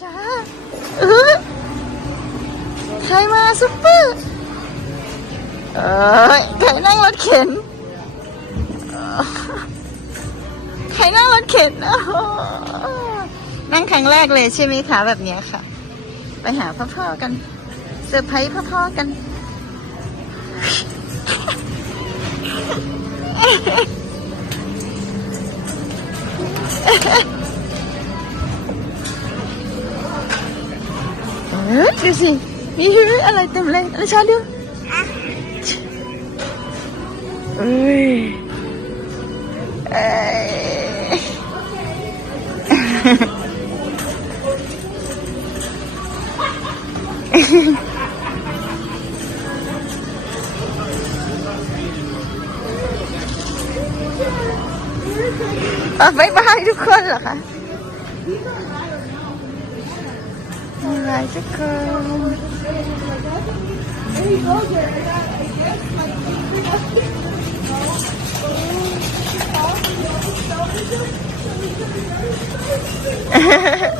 ช้าเออใครมาซุปเปอร์เอ้ยใครนั่งรถเข็นเอ้อใครนั่งรถเข็นนั่งครั้งแรกเลยใช่ไหมคะแบบนี้ค่ะ ไปหาพ่อๆกันเซอร์ไพรส์พ่อๆกันเอ อดูสิ มีอะไรเต็มเลยอะไรชาดูเอ้ยเอ้ยอะบายบายทุกคนเหรอคะ บายบายทุกคนเ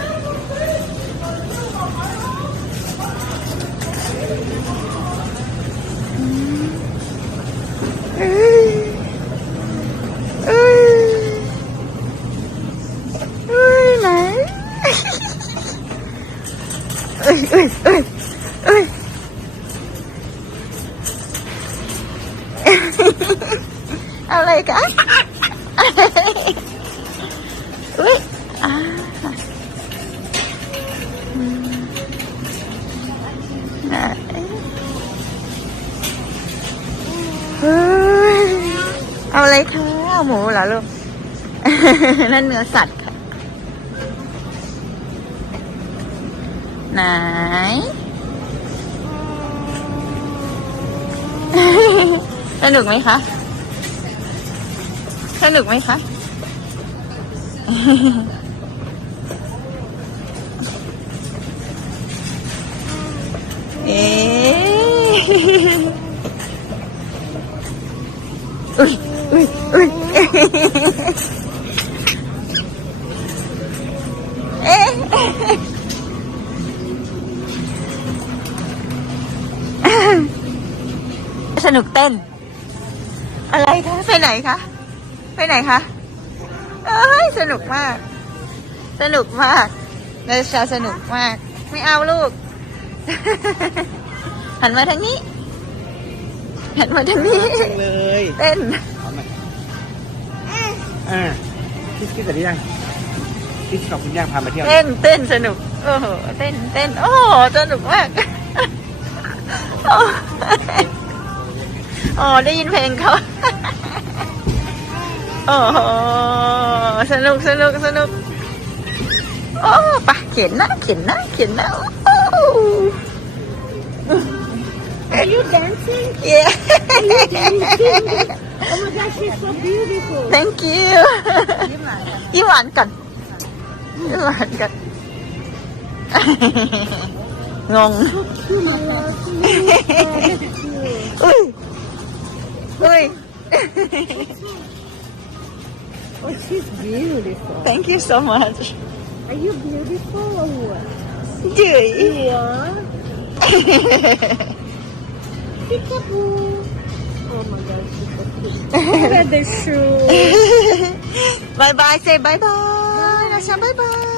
อะไรกันอุ้ยอ่าอืมไหนเฮ้ยเอาอะไรคะเอาหมูเหรอลูกนั่นเนื้อสัตว์ค่ะ ไหนสนุกไหมคะ สนุกไหมคะ เอ๊อุ้ยอุ้ยอุ้ยเอ๊สนุกเต้น อะไรคะ ไปไหนคะ ไปไหนคะ เอ้ย สนุกมาก สนุกมากเนชาสนุกมาก ไม่เอาลูก หันมาทางนี้ หันมาทางนี้ จังเลยเต้นเอามาอ่าคิดคิดแต่ที่ยังคิดกับคุณย่าพามาเที่ยว เต้นเต้นสนุก โอ้โห เต้นเต้น โอ้โห สนุกมากโอ้โอ้ได้ยินเพลงเขา โอ้โห สนุกสนุกสนุก โอ้ปะเขียนนะเขียนนะเขียนนะโอ้ Are you dancing? yeah Oh my gosh, she's so beautiful. thank you ยิ้มหวานก่อนยิ้มหวานก่อน งง Cute, my love. Oh, that's cute. อุ้ย อุ้ย Oh, she's beautiful. Thank you so much. Are you beautiful or what? Do you? Yeah. Peekaboo. Oh my gosh, she's so cute. the shoes. bye bye. Say bye bye. bye. bye bye.